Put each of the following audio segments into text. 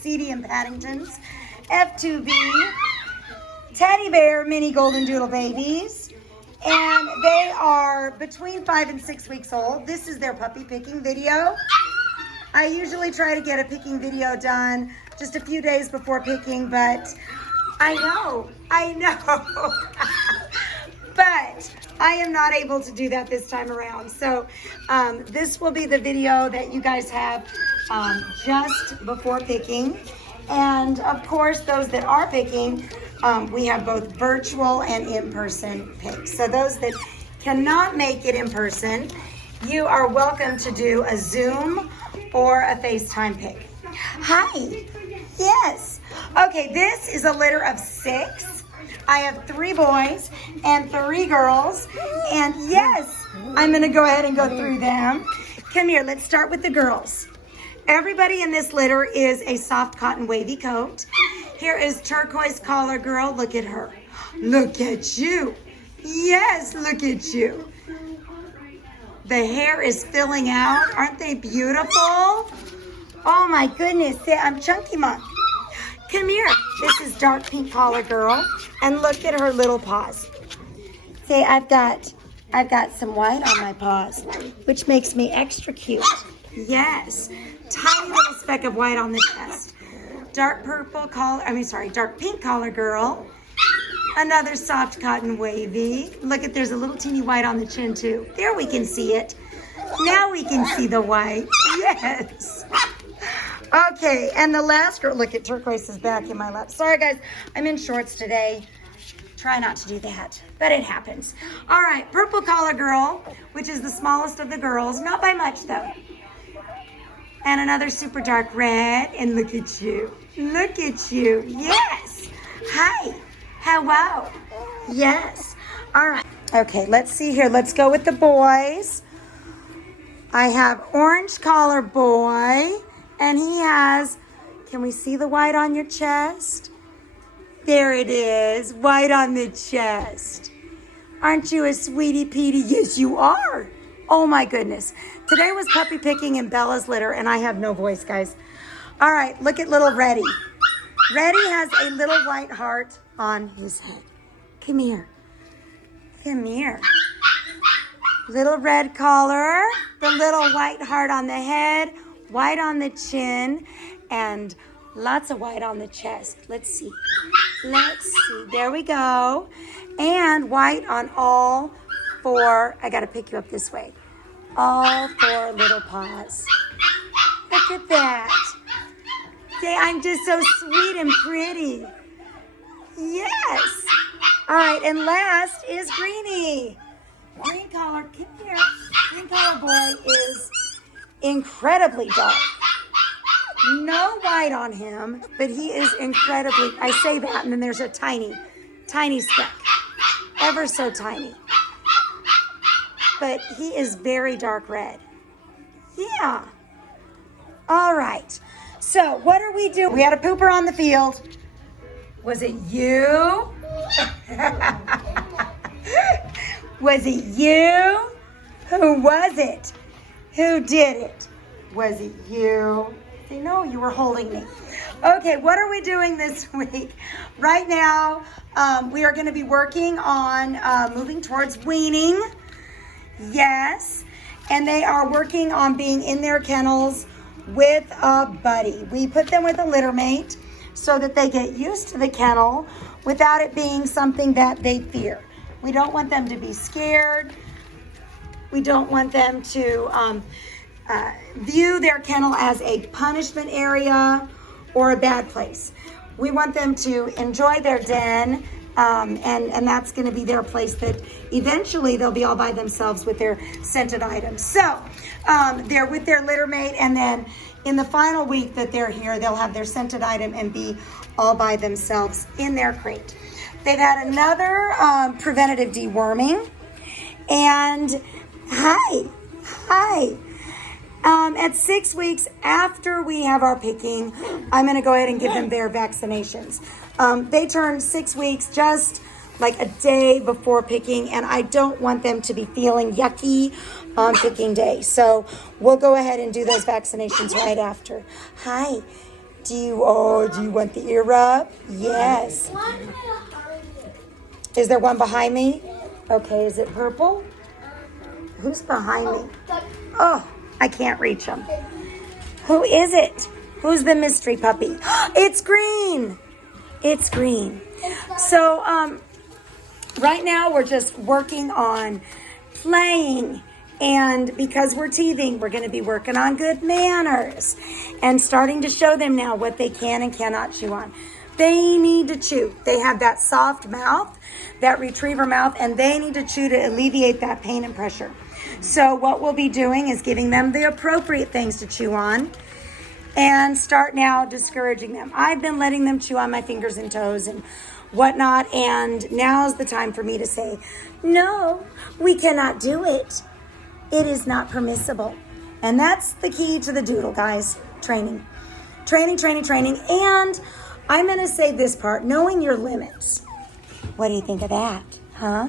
CD and Paddingtons, F2B, TeddyBear mini Goldendoodle babies, and they are between 5 and 6 weeks old. This is their puppy picking video. I usually try to get a picking video done just a few days before picking, but I know, but I am not able to do that this time around. So this will be the video that you guys have just before picking. And of course, those that are picking, we have both virtual and in-person picks. So those that cannot make it in person, you are welcome to do a Zoom or a FaceTime pick. Hi, yes. Okay, this is a litter of 6. I have 3 boys and 3 girls. And yes, I'm gonna go ahead and go through them. Come here, let's start with the girls. Everybody in this litter is a soft cotton wavy coat. Here is turquoise collar girl, look at her. Look at you. Yes, look at you. The hair is filling out. Aren't they beautiful? Oh my goodness, I'm Chunky Monk. Come here. This is dark pink collar girl. And look at her little paws. See, I've got some white on my paws, which makes me extra cute. Yes. Tiny little speck of white on the chest. Dark pink collar girl. Another soft cotton wavy. Look at, there's a little teeny white on the chin too. There, we can see it. Now we can see the white. Yes. Okay, and the last girl, look at turquoise is back in my lap. Sorry guys, I'm in shorts today. Try not to do that, but it happens. All right, purple collar girl, which is the smallest of the girls. Not by much though. And another super dark red, and look at you. Look at you, yes. Hi. Hello. Yes. All right. Okay, let's see here. Let's go with the boys. I have orange collar boy, and he has, can we see the white on your chest? There it is, white on the chest. Aren't you a sweetie Petey? Yes, you are. Oh my goodness. Today was puppy picking in Bella's litter, and I have no voice, guys. All right, look at little Reddy. Reddy has a little white heart on his head. Come here. Come here. Little red collar, the little white heart on the head, white on the chin, and lots of white on the chest. Let's see. Let's see. There we go. And white on all 4. I got to pick you up this way. All 4 little paws. Look at that. Say, I'm just so sweet and pretty. Yes. All right, and last is Greenie. Green collar, come here. Green collar boy is incredibly dark. No white on him, but he is incredibly, I say that, and then there's a tiny, tiny speck. Ever so tiny. But he is very dark red. Yeah. All right. So what are we doing? We had a pooper on the field. Was it you? Was it you? Who was it? Who did it? Was it you? Say, no, you were holding me. Okay, what are we doing this week? Right now, we are going to be working on moving towards weaning. Yes. And they are working on being in their kennels with a buddy. We put them with a litter mate so that they get used to the kennel without it being something that they fear. We don't want them to be scared. We don't want them to view their kennel as a punishment area or a bad place. We want them to enjoy their den, and that's going to be their place that eventually they'll be all by themselves with their scented items. So they're with their litter mate, and then in the final week that they're here, they'll have their scented item and be all by themselves in their crate. They've had another preventative deworming, and hi. At 6 weeks after we have our picking, I'm going to go ahead and give them their vaccinations. They turn 6 weeks just like a day before picking, and I don't want them to be feeling yucky on picking day. So we'll go ahead and do those vaccinations right after. Hi. Do you want the ear rub? Yes. Is there one behind me? Okay, is it purple? Who's behind me? Oh, I can't reach him. Who is it? Who's the mystery puppy? It's green. It's green. So, right now we're just working on playing. And because we're teething, we're going to be working on good manners and starting to show them now what they can and cannot chew on. They need to chew. They have that soft mouth, that retriever mouth, and they need to chew to alleviate that pain and pressure. So what we'll be doing is giving them the appropriate things to chew on and start now discouraging them. I've been letting them chew on my fingers and toes and whatnot, and now's the time for me to say, no, we cannot do it. It is not permissible. And that's the key to the doodle, guys. Training. And I'm going to say this part, knowing your limits. What do you think of that? Huh?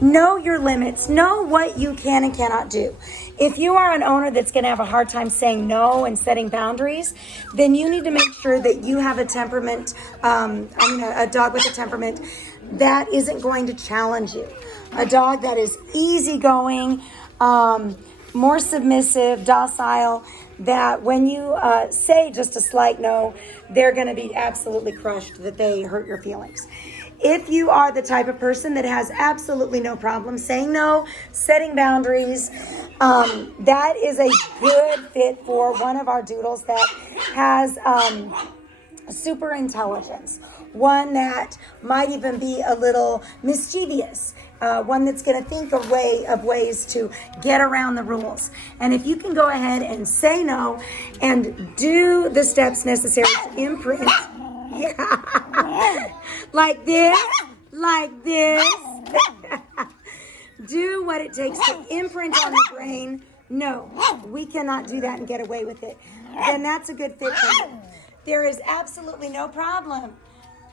Know your limits. Know what you can and cannot do. If you are an owner that's going to have a hard time saying no and setting boundaries, then you need to make sure that you have a temperament, a dog with a temperament that isn't going to challenge you. A dog that is easygoing, more submissive, docile, that when you say just a slight no, they're going to be absolutely crushed that they hurt your feelings. If you are the type of person that has absolutely no problem saying no, setting boundaries, that is a good fit for one of our doodles that has super intelligence, one that might even be a little mischievous, one that's going to think of ways to get around the rules. And if you can go ahead and say no and do the steps necessary to imprint, like this, do what it takes to imprint on the brain. No, we cannot do that and get away with it. Then that's a good fit for you. There is absolutely no problem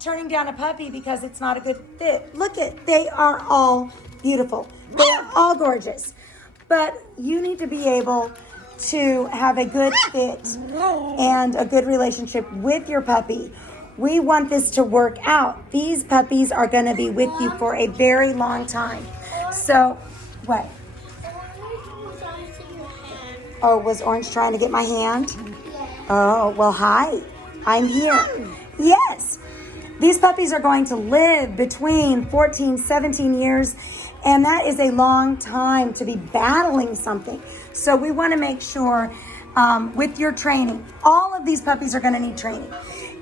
turning down a puppy because it's not a good fit. Look at, they are all beautiful. They are all gorgeous. But you need to be able to have a good fit and a good relationship with your puppy. We want this to work out. These puppies are going to be with you for a very long time. So, what? Oh, was Orange trying to get my hand? Oh, well, hi. I'm here. Yes. These puppies are going to live between 14, 17 years, and that is a long time to be battling something. So we want to make sure with your training, all of these puppies are going to need training.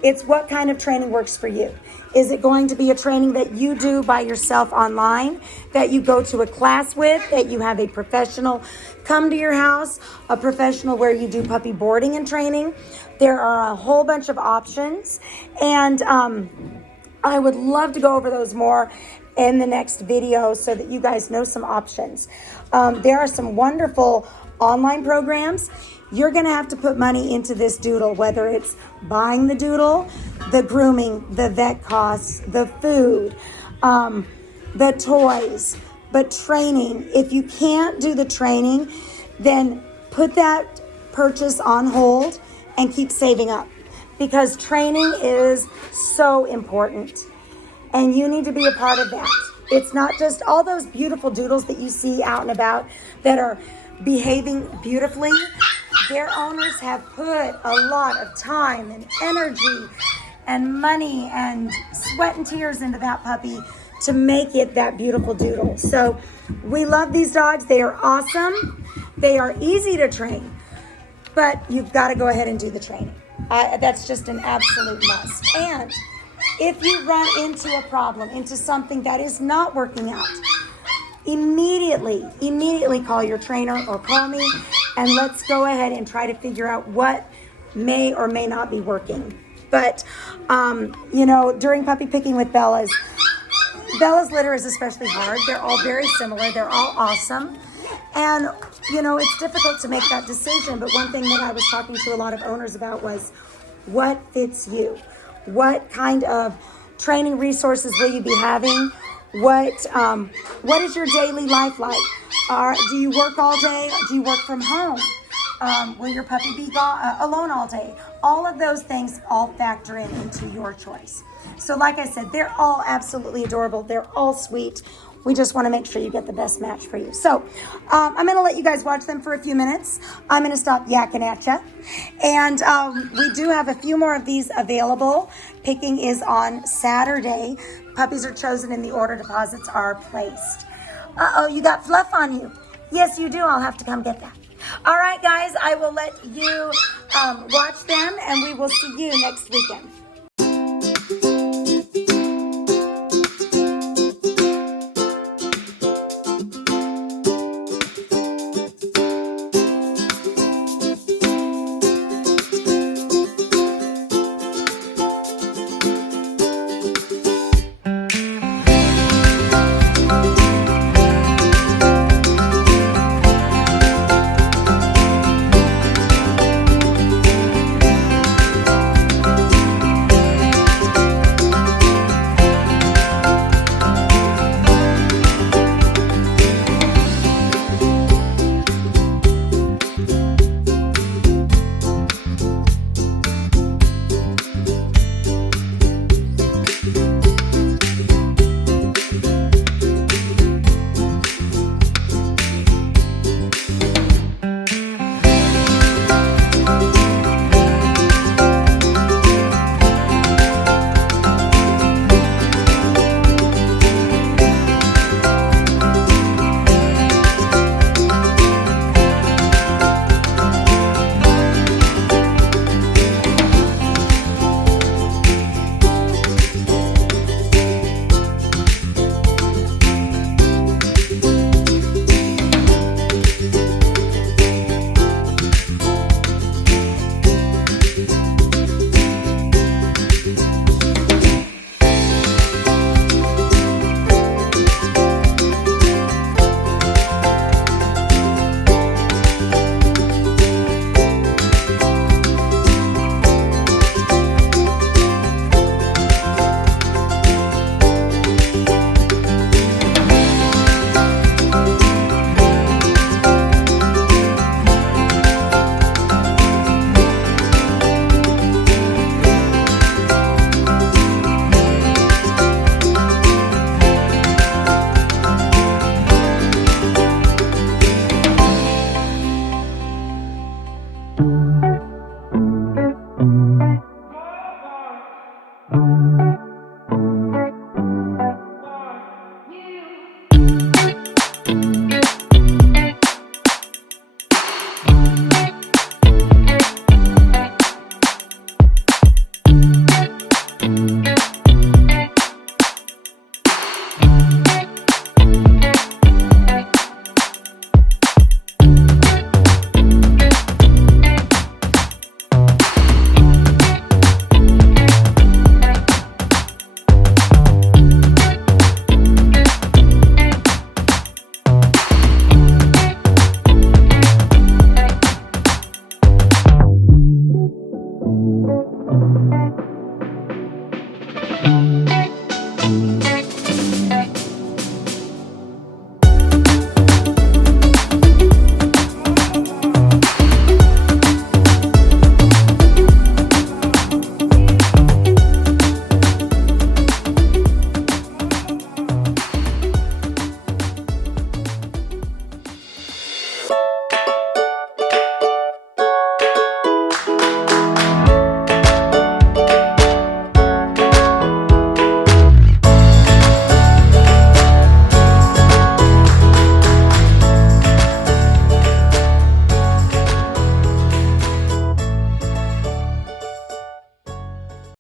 It's what kind of training works for you. Is it going to be a training that you do by yourself online, that you go to a class with, that you have a professional come to your house, a professional where you do puppy boarding and training? There are a whole bunch of options, and I would love to go over those more in the next video so that you guys know some options. There are some wonderful online programs. You're going to have to put money into this doodle, whether it's buying the doodle, the grooming, the vet costs, the food, the toys, but training. If you can't do the training, then put that purchase on hold and keep saving up, because training is so important and you need to be a part of that. It's not just all those beautiful doodles that you see out and about that are behaving beautifully. Their owners have put a lot of time and energy and money and sweat and tears into that puppy to make it that beautiful doodle. So we love these dogs. They are awesome. They are easy to train, but you've got to go ahead and do the training. That's just an absolute must. And if you run into a problem, into something that is not working out, immediately call your trainer or call me, and let's go ahead and try to figure out what may or may not be working. But, during puppy picking with Bella's litter is especially hard. They're all very similar. They're all awesome. And, it's difficult to make that decision. But one thing that I was talking to a lot of owners about was what fits you? What kind of training resources will you be having? What is your daily life like? Do you work all day? Do you work from home? Will your puppy be alone all day? All of those things all factor into your choice. So like I said, they're all absolutely adorable. They're all sweet. We just want to make sure you get the best match for you. So I'm going to let you guys watch them for a few minutes. I'm going to stop yakking at you. And we do have a few more of these available. Picking is on Saturday. Puppies are chosen and the order deposits are placed. Uh-oh, you got fluff on you. Yes, you do. I'll have to come get that. All right, guys, I will let you watch them, and we will see you next weekend.